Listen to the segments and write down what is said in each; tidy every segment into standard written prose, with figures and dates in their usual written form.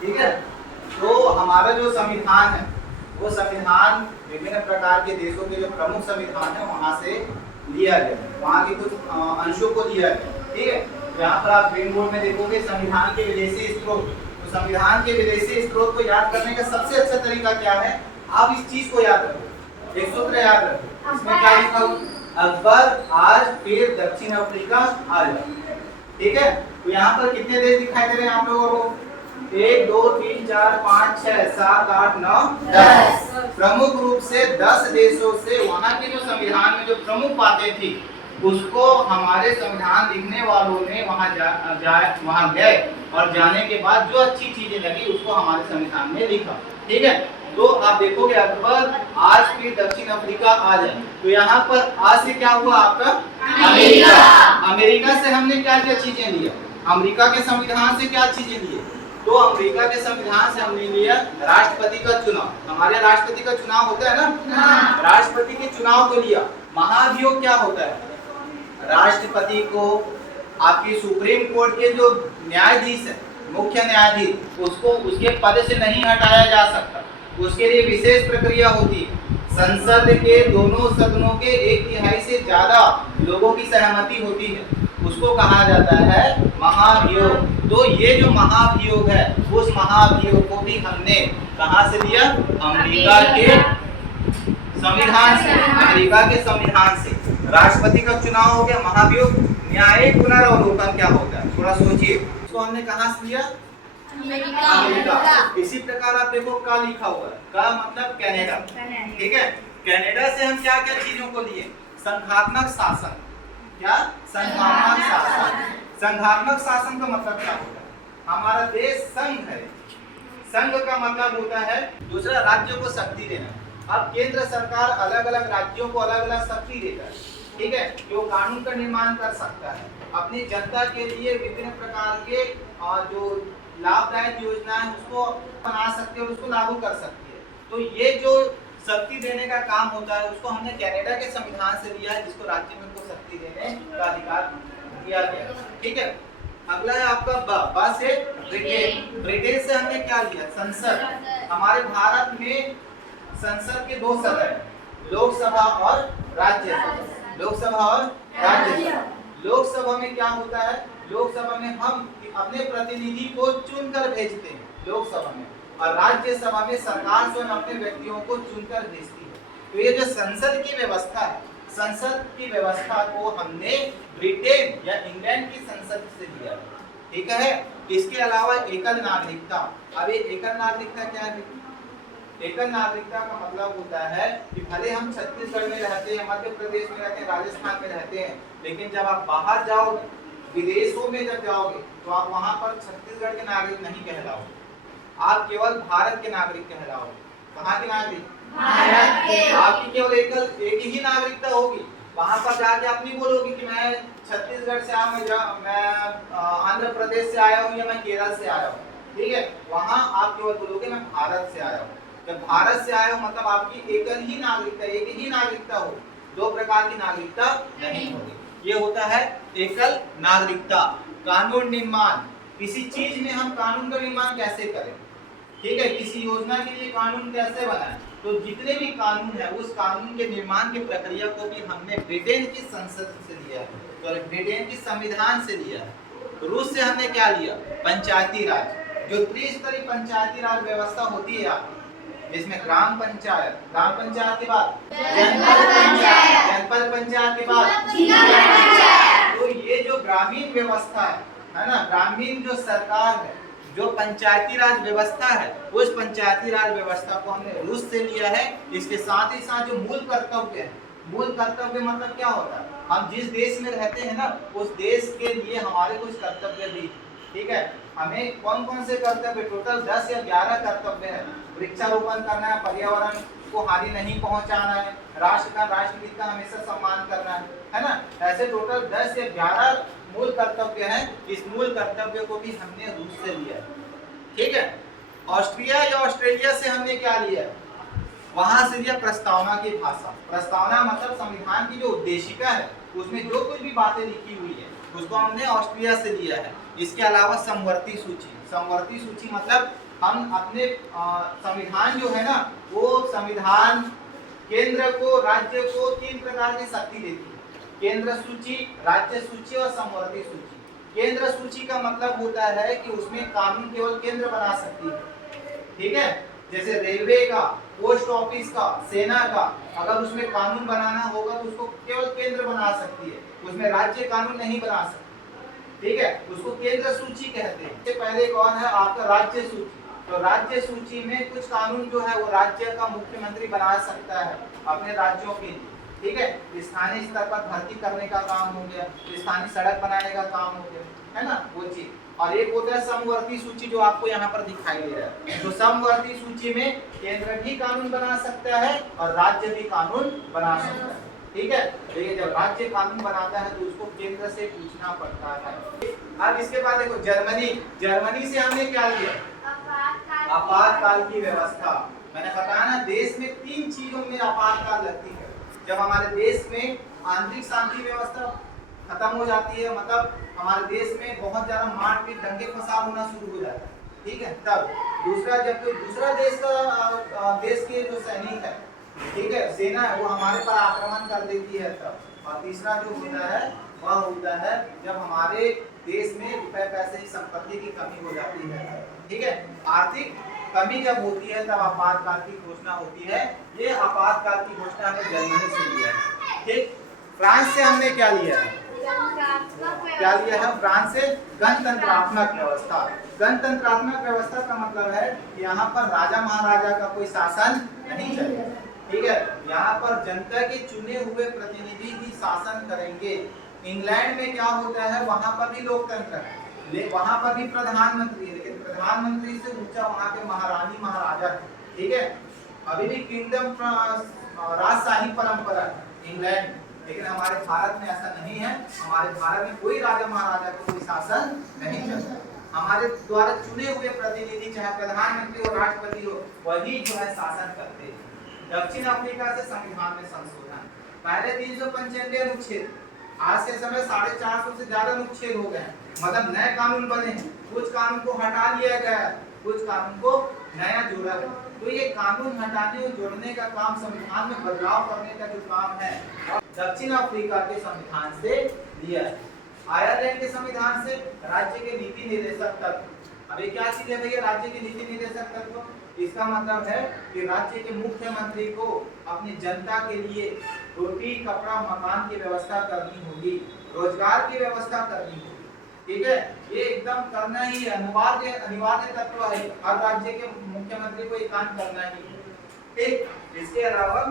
ठीक है। तो हमारा जो संविधान है वो संविधान विभिन्न प्रकार के देशों के जो प्रमुख संविधान है वहां से लिया गया, वहां के कुछ अंशों को लिया गया। ठीक है, यहाँ पर आप ग्रीन बोर्ड में देखोगे संविधान के विदेशी स्रोत। तो संविधान के विदेशी स्रोत को याद करने का सबसे अच्छा तरीका क्या है, आप इस चीज को याद रखो, एक सूत्र याद रखो। इसमें क्या लिखा हो, अकबर आज फिर दक्षिण अफ्रीका आया। ठीक है, तो यहाँ पर कितने देश दिखाई दे रहे हैं आप लोगों को, 1 2 3 4 5 6 7 8 9 10। प्रमुख रूप से 10 देशों से वहां के जो संविधान में जो प्रमुख बातें थी उसको हमारे संविधान लिखने वालों ने वहां गए और जाने के बाद जो अच्छी चीजें लगी उसको हमारे संविधान में लिखा। ठीक है, तो आप देखोगे अकबर आज फिर दक्षिण अफ्रीका आ जाए, तो यहाँ पर आज से क्या हुआ आपका अमेरिका। अमेरिका से हमने क्या क्या चीजें लिया, अमेरिका के संविधान से क्या चीजें लिए, तो अमेरिका के संविधान से हमने लिया राष्ट्रपति का चुनाव। हमारे राष्ट्रपति का चुनाव होता है ना, राष्ट्रपति के चुनाव को लिया। महाभियोग क्या होता है, राष्ट्रपति को आपकी सुप्रीम कोर्ट के जो न्यायाधीश है, मुख्य न्यायाधीश, उसको उसके पद से नहीं हटाया जा सकता, उसके लिए विशेष प्रक्रिया होती है। संसद के दोनों सदनों के 1/3 से ज्यादा लोगों की सहमति होती है, उसको कहा जाता है महाभियोग। तो ये जो महाभियोग है उस महाभियोग को भी हमने कहां से लिया, अमेरिका के संविधान से। अमेरिका के संविधान से राष्ट्रपति का चुनाव हो गया, महाभियोग। न्यायिक पुनरावलोकन क्या होता है, थोड़ा सोचिए, इसको हमने कहां से लिया, अमेरिका। इसी प्रकार आप देखो का लिखा हुआ है, का मतलब कनाडा। ठीक है, कनाडा से हम क्या क्या चीजों को लिए, संघात्मक शासन। क्या, संघात्मक शासन। संघात्मक शासन का मतलब क्या होता है, हमारा देश संघ है, संघ का मतलब होता है दूसरा राज्यों को शक्ति देना। अब केंद्र सरकार अलग अलग राज्यों को अलग अलग शक्ति देता है, ठीक है, जो कानून का निर्माण कर सकता है, अपनी जनता के लिए विभिन्न प्रकार के जो लाभदायक योजनाएं उसको बना सकती है और उसको लागू कर सकती है। तो ये जो शक्ति देने का काम होता है उसको हमने कनाडा के संविधान से लिया है, जिसको राज्य में को शक्ति देने का अधिकार दिया गया। ठीक है, अगला है आपका बा से ब्रिटेन। ब्रिटेन से हमने क्या लिया, संसद। हमारे भारत में संसद के 2 सदन है, लोकसभा और राज्यसभा। लोकसभा और राज्यसभा। लोकसभा में क्या होता है, लोकसभा में हम अपने प्रतिनिधि को चुनकर भेजते हैं लोकसभा में, और राज्यसभा में सरकार स्वयं अपने व्यक्तियों को चुनकर भेजती है। तो ये जो संसद की व्यवस्था है, संसद की व्यवस्था को हमने ब्रिटेन या इंग्लैंड की संसद से लिया। ठीक है, इसके अलावा एकल नागरिकता। अब ये एकल नागरिकता क्या है, एकल नागरिकता का मतलब होता है कि भले हम छत्तीसगढ़ में रहते हैं, मध्य प्रदेश में रहते हैं, राजस्थान में रहते हैं, लेकिन जब आप बाहर जाओगे, विदेशों में जब जाओगे, तो आप वहां पर छत्तीसगढ़ के नागरिक नहीं कहलाओगे, आप केवल भारत के नागरिक कहलाओगे। कहाँ के नागरिक, भारत के। आपकी केवल एक ही नागरिकता होगी। वहां पर जाके आप नहीं बोलोगे कि मैं छत्तीसगढ़ से आया हूँ, मैं आंध्र प्रदेश से आया हूँ या मैं केरल से आया हूँ। ठीक है, वहां आप केवल बोलोगे मैं भारत से आया हूँ। जब भारत से आया हो मतलब आपकी एकल ही नागरिकता, एक ही नागरिकता हो, 2 प्रकार की नागरिकता नहीं होगी। ये होता है एकल नागरिकता। कानून निर्माण, किसी चीज में हम कानून का निर्माण कैसे करें, ठीक है, किसी योजना के लिए कानून कैसे बनाएं, तो जितने भी कानून है उस कानून के निर्माण की प्रक्रिया को भी हमने ब्रिटेन की संसद से लिया है, तो ब्रिटेन की संविधान से लिया है। रूस से हमने क्या लिया, पंचायती राज। जो त्रिस्तरीय पंचायती राज व्यवस्था होती है आपकी, जिसमें ग्राम पंचायत, ग्राम पंचायत के बाद जनपद पंचायत, जनपद पंचायत के बाद जिला पंचायत। तो ये जो ग्रामीण व्यवस्था है ना, ग्रामीण जो सरकार है, जो पंचायती राज व्यवस्था है, उस पंचायती राज व्यवस्था को हमने रूस से लिया है। इसके साथ ही साथ जो मूल कर्तव्य है, मूल कर्तव्य मतलब क्या होता है, हम जिस देश में रहते हैं ना, उस देश के लिए हमारे कुछ कर्तव्य भी, ठीक है, हमें कौन कौन से कर्तव्य, टोटल 10 या 11 कर्तव्य है। वृक्षारोपण करना है, पर्यावरण को हानि नहीं पहुंचाना है, राष्ट्र का, राष्ट्रगीत का हमेशा सम्मान करना है ना। ऐसे टोटल 10 या 11 मूल कर्तव्य हैं। इस मूल कर्तव्य को भी हमने रूस से लिया है। ठीक है, ऑस्ट्रिया या ऑस्ट्रेलिया से हमने क्या लिया, वहां से लिया प्रस्तावना की भाषा। प्रस्तावना मतलब संविधान की जो उद्देशिका है, उसमें जो कुछ भी बातें लिखी हुई है उसको हमने ऑस्ट्रिया से लिया है। इसके अलावा समवर्ती सूची, समवर्ती सूची मतलब हम अपने संविधान जो है ना, वो संविधान केंद्र को, राज्य को 3 प्रकार की शक्ति देती है। केंद्र सूची, राज्य सूची और समवर्ती सूची। केंद्र सूची का मतलब होता है कि उसमें कानून केवल केंद्र बना सकती है, ठीक है। जैसे रेलवे का, पोस्ट ऑफिस का, सेना का, अगर उसमें कानून बनाना होगा तो उसको केवल केंद्र बना सकती है, उसमें राज्य कानून नहीं बना सकती, ठीक है। उसको केंद्र सूची कहते हैं। इससे पहले कौन है आपका राज्य सूची। तो राज्य सूची में कुछ कानून जो है वो राज्य का मुख्यमंत्री बना सकता है अपने राज्यों के लिए, ठीक है। स्थानीय स्तर पर भर्ती करने का काम हो गया, स्थानीय सड़क बनाने का काम हो गया, है ना, वो चीज। और एक होता है समवर्ती सूची, जो आपको यहाँ पर दिखाई दे रहा है। तो समवर्ती सूची में केंद्र भी कानून बना सकता है और राज्य भी कानून बना सकता है, ठीक है। देखिए जब राज्य कानून बनाता है तो उसको केंद्र से पूछना पड़ता है। अब इसके बाद देखो जर्मनी। जर्मनी से हमने क्या लिया, आपातकाल की व्यवस्था। मैंने बताया ना, देश में 3 चीजों में आपातकाल लगती है। जब हमारे देश में आंतरिक शांति व्यवस्था खत्म हो जाती है, मतलब हमारे देश में बहुत ज्यादा मारपीट, दंगे फसाद होना शुरू हो जाता है, ठीक है, तब। दूसरा, जब कोई दूसरा देश का देश के जो सैनिक है, ठीक है, सेना है, वो हमारे पर आक्रमण कर देती है तब। और तीसरा जो होता है वह होता है जब हमारे देश में रुपए पैसे की संपत्ति की कमी हो जाती है, ठीक है। आर्थिक कमी जब होती है तब आपातकाल की घोषणा होती है। ये आपातकाल की घोषणा हमने जर्मनी से लिया है, ठीक। फ्रांस से हमने क्या लिया है, क्या लिया है फ्रांस से, गणतंत्रात्मक व्यवस्था। गणतंत्रात्मक व्यवस्था का मतलब है कि यहाँ पर राजा महाराजा का कोई शासन नहीं चलेगा, ठीक है। यहाँ पर जनता के चुने हुए प्रतिनिधि ही शासन करेंगे। इंग्लैंड में क्या होता है, वहां पर भी लोकतंत्र है, वहां पर भी प्रधानमंत्री है, लेकिन प्रधानमंत्री से ऊंचा वहां के महारानी महाराजा है, ठीक है। अभी भी किंगडम राजशाही परंपरा है इंग्लैंड में, लेकिन हमारे भारत में ऐसा नहीं है। हमारे भारत में कोई राजा महाराजा का कोई शासन नहीं चलता। हमारे द्वारा चुने हुए प्रतिनिधि, चाहे प्रधानमंत्री हो, राष्ट्रपति हो, वही जो है शासन करते हैं। दक्षिण अफ्रीका से संविधान में संशोधन। पहले 395 अनुच्छेद, आज के समय 450 से ज्यादा अनुच्छेद हो गए हैं, मतलब नए कानून बने हैं। कुछ कानून को हटा लिया गया, कुछ कानून को नया जोड़ा गया। तो ये कानून हटाने और जोड़ने का काम, संविधान में बदलाव करने का जो काम है, दक्षिण अफ्रीका के संविधान से लिया है। आयरलैंड के संविधान से राज्य के नीति निर्देशक तत्व। अब ये क्या चीज है भैया, राज्य के नीति निर्देशक तत्व। इसका मतलब है कि राज्य के मुख्यमंत्री को अपनी जनता के लिए रोटी, कपड़ा, मकान की व्यवस्था करनी होगी, रोजगार की व्यवस्था करनी होगी, ठीक है। ये एकदम करना ही है, अनिवार्य तत्व है। हर राज्य के मुख्यमंत्री को ये काम करना ही है, ठीक। इसके अलावा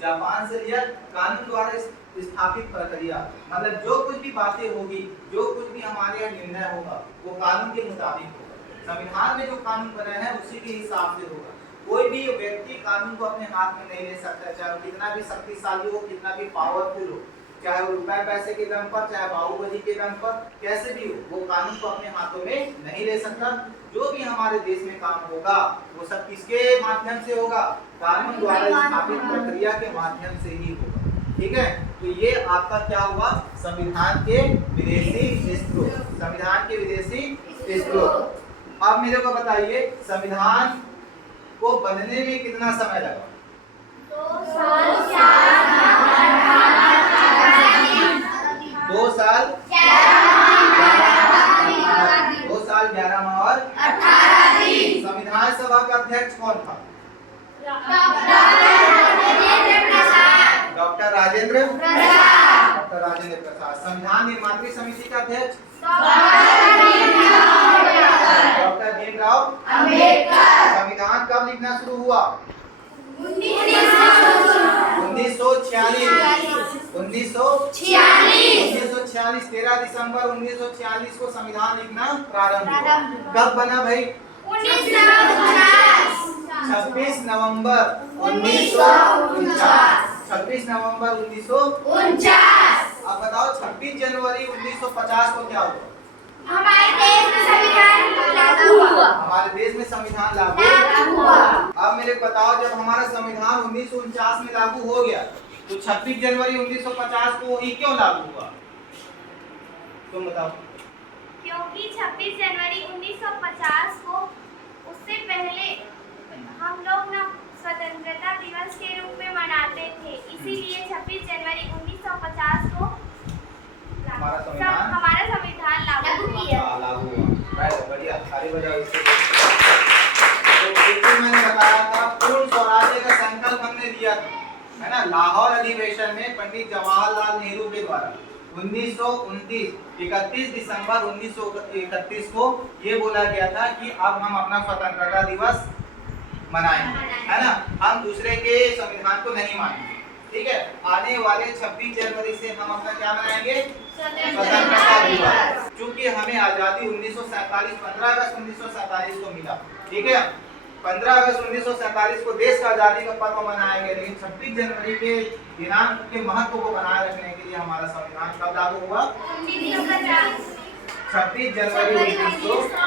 जापान से लिया कानून द्वारा स्थापित प्रक्रिया, मतलब जो कुछ भी बातें होगी, जो कुछ भी हमारे यहाँ निर्णय होगा, वो कानून के मुताबिक होगा। संविधान में जो कानून बना है उसी के हिसाब से होगा। कोई भी व्यक्ति कानून को अपने हाथ में नहीं ले सकता, चाहे वो कितना भी शक्तिशाली हो, कितना भी पावरफुल हो, चाहे वो रुपए पैसे के दम पर, चाहे बाहुबली के दम पर, कैसे भी हो, वो कानून को अपने हाथों में नहीं ले सकता। जो भी हमारे देश में काम होगा वो सब किसके माध्यम से होगा, कानून द्वारा स्थापित प्रक्रिया के माध्यम से ही होगा, ठीक है। तो ये आपका क्या हुआ, संविधान के विदेशी स्रोत, संविधान के विदेशी स्रोत। अब मेरे को बताइए, संविधान को बनने में कितना समय लगा? 2 साल 11 माह और 18 दिन। संविधान सभा का अध्यक्ष कौन था? डॉक्टर राजेंद्र प्रसाद। संविधान निर्मात्री समिति का अध्यक्ष डॉक्टर भीमराव अम्बेडकर। संविधान कब लिखना शुरू हुआ? 1946। 13 दिसंबर 1946 को संविधान लिखना प्रारंभ हुआ। कब बना भाई? 26 नवंबर 1949। 26 नवंबर 1949। अब बताओ 26 जनवरी 1950 को क्या हुआ? हमारे देश में संविधान लागू हुआ। हमारे देश में संविधान लागू हुआ। अब मेरे बताओ, जब हमारा संविधान 1949 में लागू हो गया तो 26 जनवरी 1950 को ही क्यों लागू हुआ? तुम बताओ। क्योंकि 26 जनवरी 1950 को उससे पहले हम लोग ना स्वतंत्रता दिवस के रूप में मनाते थे, इसीलिए 26 जनवरी 1950 को हमारा संविधान लागू किया। लागू हुआ। बढ़िया, ताली बजाओ इसके लिए। तो बिल्कुल मैंने बताया था, पूर्ण स्वराज्य का संकल्प हमने दिया था, है ना, लाहौर अधिवेशन में पंडित जवाहरलाल नेहरू के द्वारा 1929 31 दिसंबर 1931 को ये बोला गया था कि अब हम अपना स्वतंत्रता दिवस मनाएंगे, है ना, हम दूसरे के संविधान को नहीं मानेंगे, ठीक है। आने वाले 26 जनवरी से हम अपना क्या मनाएंगे, स्वतंत्रता दिवस। चूंकि हमें आजादी 1947 15 अगस्त 1947 को मिला, ठीक है, 15 अगस्त 1947 को देश का आजादी का पर्व मनाया गया, लेकिन 26 जनवरी के दिनांक के महत्व को बनाए रखने के लिए हमारा संविधान कब लागू हुआ, 26 जनवरी 1950।